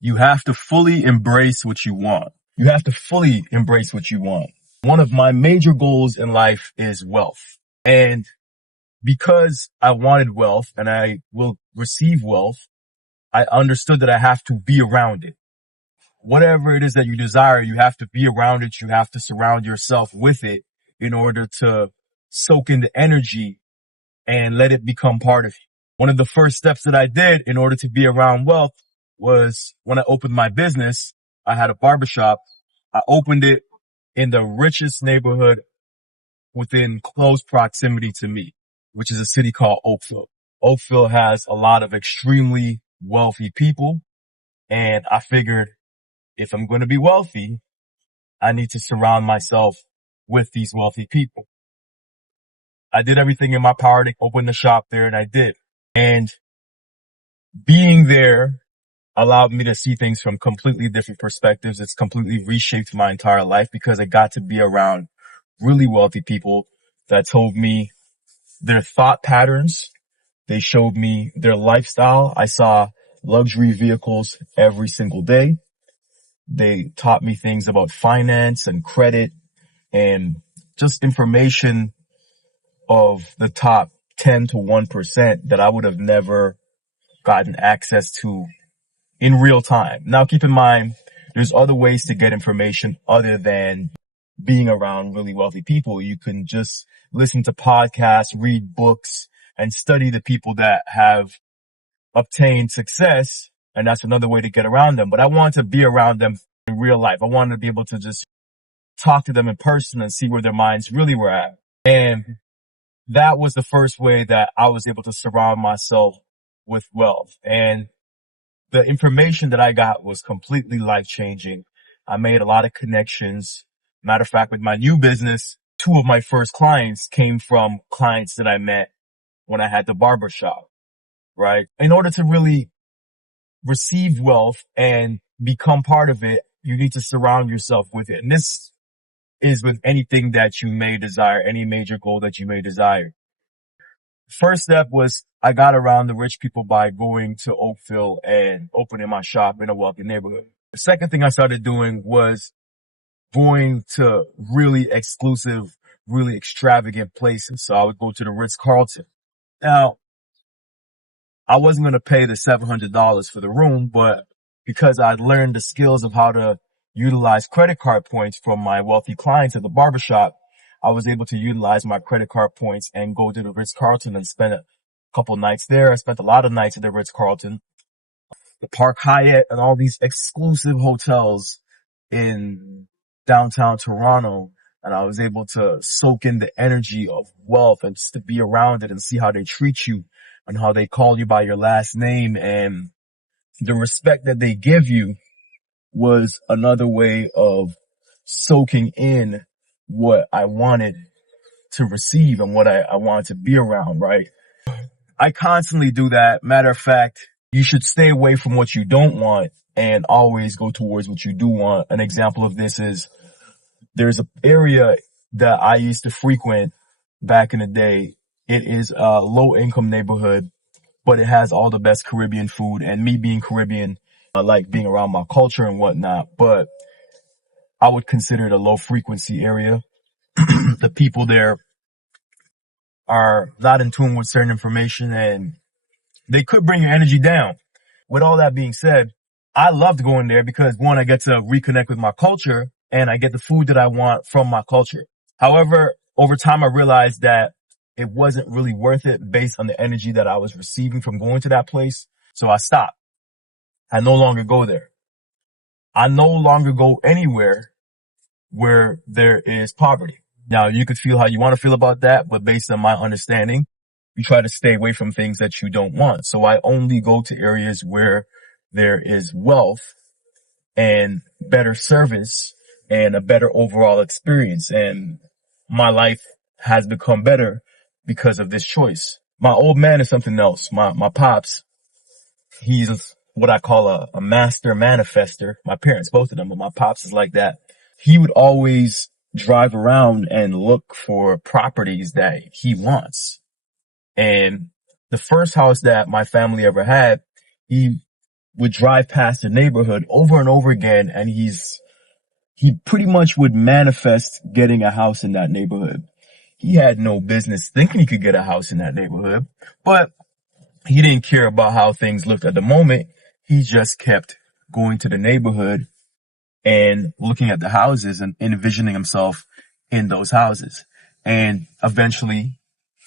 You have to fully embrace what you want. You have to fully embrace what you want. One of my major goals in life is wealth. And because I wanted wealth and I will receive wealth, I understood that I have to be around it. Whatever it is that you desire, you have to be around it. You have to surround yourself with it in order to soak in the energy and let it become part of you. One of the first steps that I did in order to be around wealth was when I opened my business. I had a barbershop. I opened it in the richest neighborhood within close proximity to me, which is a city called Oakville. Oakville has a lot of extremely wealthy people. And I figured if I'm going to be wealthy, I need to surround myself with these wealthy people. I did everything in my power to open the shop there, and I did. And being there allowed me to see things from completely different perspectives. It's completely reshaped my entire life because I got to be around really wealthy people that told me their thought patterns. They showed me their lifestyle. I saw luxury vehicles every single day. They taught me things about finance and credit and just information of the top 10 to 1% that I would have never gotten access to in real time. Now, keep in mind, there's other ways to get information other than being around really wealthy people. You can just listen to podcasts, read books, and study the people that have obtained success. And that's another way to get around them. But I wanted to be around them in real life. I wanted to be able to just talk to them in person and see where their minds really were at. And that was the first way that I was able to surround myself with wealth. And the information that I got was completely life-changing. I made a lot of connections. Matter of fact, with my new business, 2 of my first clients came from clients that I met when I had the barber shop, right? In order to really receive wealth and become part of it, you need to surround yourself with it. And this is with anything that you may desire, any major goal that you may desire. First step was I got around the rich people by going to Oakville and opening my shop in a wealthy neighborhood. The second thing I started doing was going to really exclusive, really extravagant places. So I would go to the Ritz-Carlton. Now, I wasn't going to pay the $700 for the room, but because I'd learned the skills of how to utilize credit card points from my wealthy clients at the barbershop, I was able to utilize my credit card points and go to the Ritz-Carlton and spend a couple nights there. I spent a lot of nights at the Ritz-Carlton, the Park Hyatt, and all these exclusive hotels in downtown Toronto. And I was able to soak in the energy of wealth and just to be around it and see how they treat you and how they call you by your last name. And the respect that they give you was another way of soaking in what I wanted to receive and what I wanted to be around, right? I constantly do that. Matter of fact, you should stay away from what you don't want and always go towards what you do want. An example of this is there's an area that I used to frequent back in the day. It is a low income neighborhood, but it has all the best Caribbean food. And me being Caribbean, I like being around my culture and whatnot, but I would consider it a low frequency area. The people there are not in tune with certain information and they could bring your energy down. With all that being said, I loved going there because one, I get to reconnect with my culture and I get the food that I want from my culture. However, over time, I realized that it wasn't really worth it based on the energy that I was receiving from going to that place. So I stopped. I no longer go there. I no longer go anywhere where there is poverty. Now, you could feel how you want to feel about that, but based on my understanding, you try to stay away from things that you don't want. So I only go to areas where there is wealth and better service and a better overall experience. And my life has become better because of this choice. My old man is something else. My pops, he's what I call a master manifester. My parents, both of them, but my pops is like that. He would always drive around and look for properties that he wants. And the first house that my family ever had, he would drive past the neighborhood over and over again, and he pretty much would manifest getting a house in that neighborhood. He had no business thinking he could get a house in that neighborhood, but he didn't care about how things looked at the moment. He just kept going to the neighborhood and looking at the houses and envisioning himself in those houses. And eventually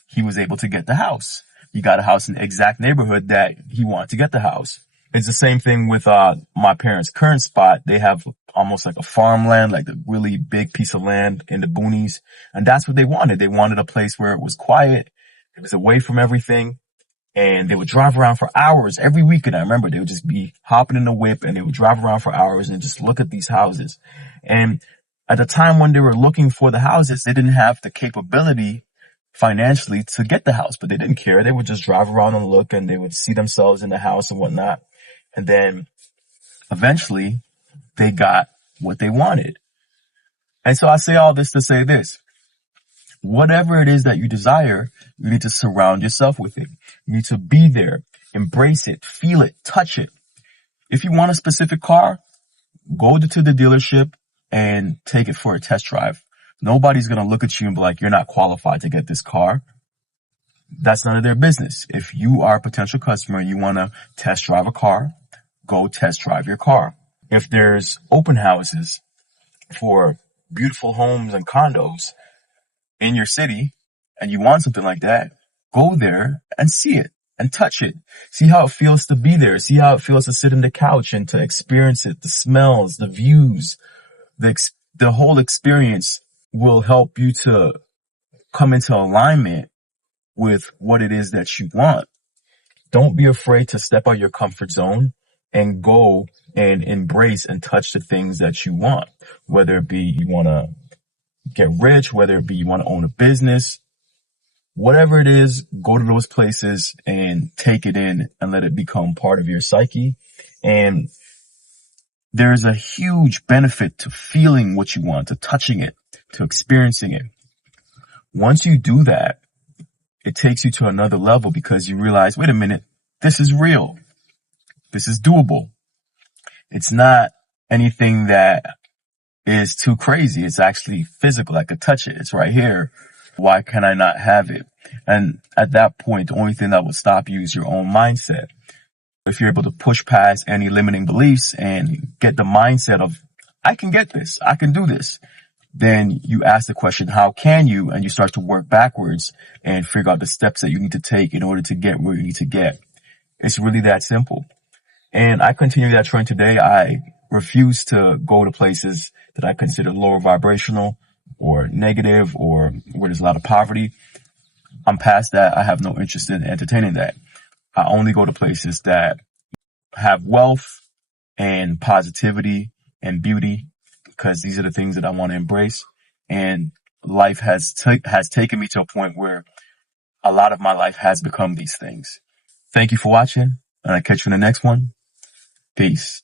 he was able to get the house. He got a house in the exact neighborhood that he wanted to get the house. It's the same thing with my parents' current spot. They have almost like a farmland, like a really big piece of land in the boonies. And that's what they wanted. They wanted a place where it was quiet. It was away from everything. And they would drive around for hours every weekend. I remember they would just be hopping in the whip and they would drive around for hours and just look at these houses. And at the time when they were looking for the houses, they didn't have the capability financially to get the house, but they didn't care. They would just drive around and look, and they would see themselves in the house and whatnot. And then eventually they got what they wanted. And so I say all this to say this: whatever it is that you desire, you need to surround yourself with it. You need to be there, embrace it, feel it, touch it. If you want a specific car, go to the dealership and take it for a test drive. Nobody's going to look at you and be like, you're not qualified to get this car. That's none of their business. If you are a potential customer and you want to test drive a car, go test drive your car. If there's open houses for beautiful homes and condos in your city and you want something like that, go there and see it and touch it. See how it feels to be there. See how it feels to sit in the couch and to experience it. The smells, the views, the whole experience will help you to come into alignment with what it is that you want. Don't be afraid to step out your comfort zone and go and embrace and touch the things that you want. Whether it be you want to get rich, whether it be you want to own a business, whatever it is, go to those places and take it in and let it become part of your psyche. And there's a huge benefit to feeling what you want, to touching it, to experiencing it. Once you do that, it takes you to another level because you realize, wait a minute, this is real. This is doable. It's not anything that is too crazy. It's actually physical. I could touch it. It's right here. Why can I not have it? And at that point, the only thing that will stop you is your own mindset. If you're able to push past any limiting beliefs and get the mindset of, I can get this, I can do this, then you ask the question, how can you? And you start to work backwards and figure out the steps that you need to take in order to get where you need to get. It's really that simple. And I continue that trend today. I refuse to go to places that I consider lower vibrational or negative or where there's a lot of poverty. I'm past that. I have no interest in entertaining that. I only go to places that have wealth and positivity and beauty, because these are the things that I want to embrace. And life has taken me to a point where a lot of my life has become these things. Thank you for watching, and I'll catch you in the next one. Peace.